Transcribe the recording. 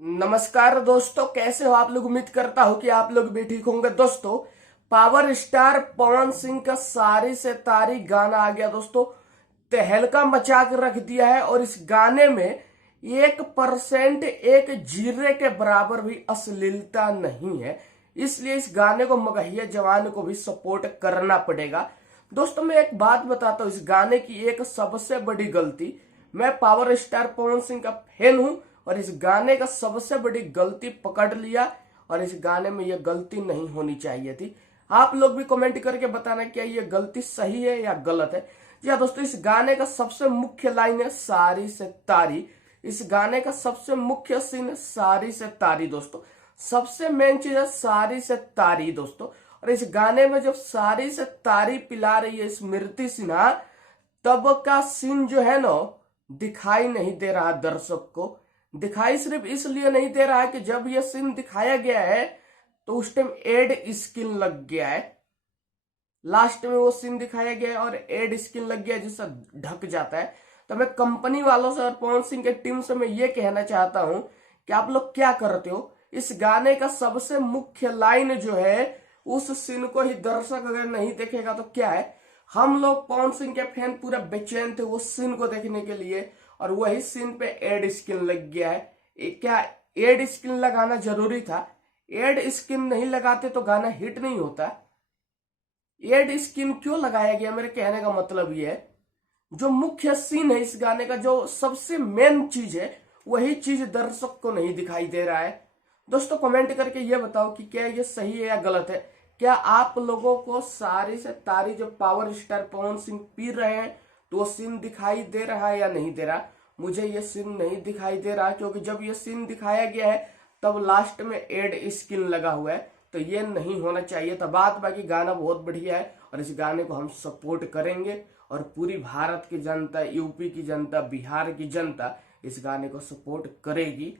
नमस्कार दोस्तों, कैसे हो आप लोग। उम्मीद करता हूं कि आप लोग भी ठीक होंगे। दोस्तों, पावर स्टार पवन सिंह का सारी से तारी गाना आ गया दोस्तों। तहलका मचा के रख दिया है और इस गाने में 1% एक जीरे के बराबर भी अश्लीलता नहीं है। इसलिए इस गाने को मगहिया जवान को भी सपोर्ट करना पड़ेगा। दोस्तों, मैं एक बात बताता हूँ, इस गाने की एक सबसे बड़ी गलती, मैं पावर स्टार पवन सिंह का फैन हूं और इस गाने का सबसे बड़ी गलती पकड़ लिया और इस गाने में यह गलती नहीं होनी चाहिए थी। आप लोग भी कमेंट करके बताना क्या ये गलती सही है या गलत है। जी हाँ दोस्तों, इस गाने का सबसे मुख्य लाइन है सारी से तारी। इस गाने का सबसे मुख्य सीन है सारी से तारी दोस्तों। सबसे मेन चीज है सारी से तारी दोस्तों। और इस गाने में जब सारी से तारी पिला रही है स्मृति सिन्हा, तब का सीन जो है ना, दिखाई नहीं दे रहा दर्शक को। दिखाई सिर्फ इसलिए नहीं दे रहा है कि जब यह सीन दिखाया गया है तो उस टाइम एड स्किन लग गया है। लास्ट में वो सीन दिखाया गया है और एड स्किन लग गया है जिससे ढक जाता है। तो मैं कंपनी वालों से और पवन सिंह के टीम से मैं ये कहना चाहता हूं कि आप लोग क्या करते हो, इस गाने का सबसे मुख्य लाइन जो है उस सीन को ही दर्शक अगर नहीं देखेगा तो क्या है। हम लोग पवन सिंह के फैन पूरा बेचैन थे उस सीन को देखने के लिए और वही सीन पे एड स्किन लग गया है। क्या एड स्किन लगाना जरूरी था? एड स्किन नहीं लगाते तो गाना हिट नहीं होता। एड स्किन क्यों लगाया गया, मेरे कहने का मतलब ये है, जो मुख्य सीन है इस गाने का, जो सबसे मेन चीज है, वही चीज दर्शक को नहीं दिखाई दे रहा है। दोस्तों, कमेंट करके ये बताओ कि क्या ये सही है या गलत है। क्या आप लोगों को सारी से तारी जो power star Pawan Singh P रहे हैं तो वो सीन दिखाई दे रहा है या नहीं दे रहा? मुझे ये सीन नहीं दिखाई दे रहा, क्योंकि जब ये सीन दिखाया गया है तब लास्ट में एड स्किन लगा हुआ है, तो ये नहीं होना चाहिए था। बात बाकी गाना बहुत बढ़िया है और इस गाने को हम सपोर्ट करेंगे और पूरी भारत की जनता, यूपी की जनता, बिहार की जनता इस गाने को सपोर्ट करेगी।